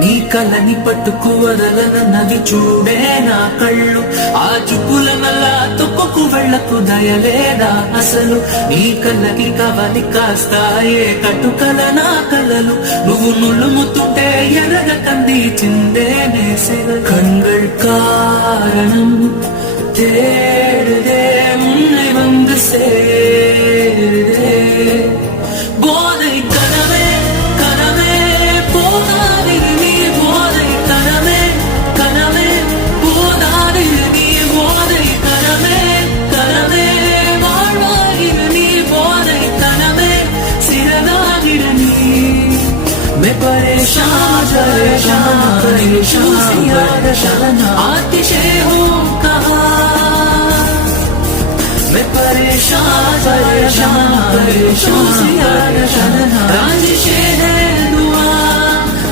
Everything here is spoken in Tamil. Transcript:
నీ కలని పట్టుకు వదలనన్నది చూడే నా కళ్ళు ఆ చూపులనల్లా తొక్కుకు వెళ్ళకు దయలేదా అసలు నీ కళ్ళకి కవలి కాస్తాయే కట్టుకల నా కలలు నువ్వు నులుముతుంటే ఎర్రగ కంది చిందేనే கண்கள் காரணம் தேடுதே உன்னை வந்து சேருதே போதை கனவே கனவே போதாது நீ போதை கனவே கனவே போதாது நீ போதை கனவே கனவே வாழ்வாகிற நீ போதை கனவே சிறதாகிற நீ मैं परेशान आतिशे हूँ कहाँ मैं परेशान राजिशे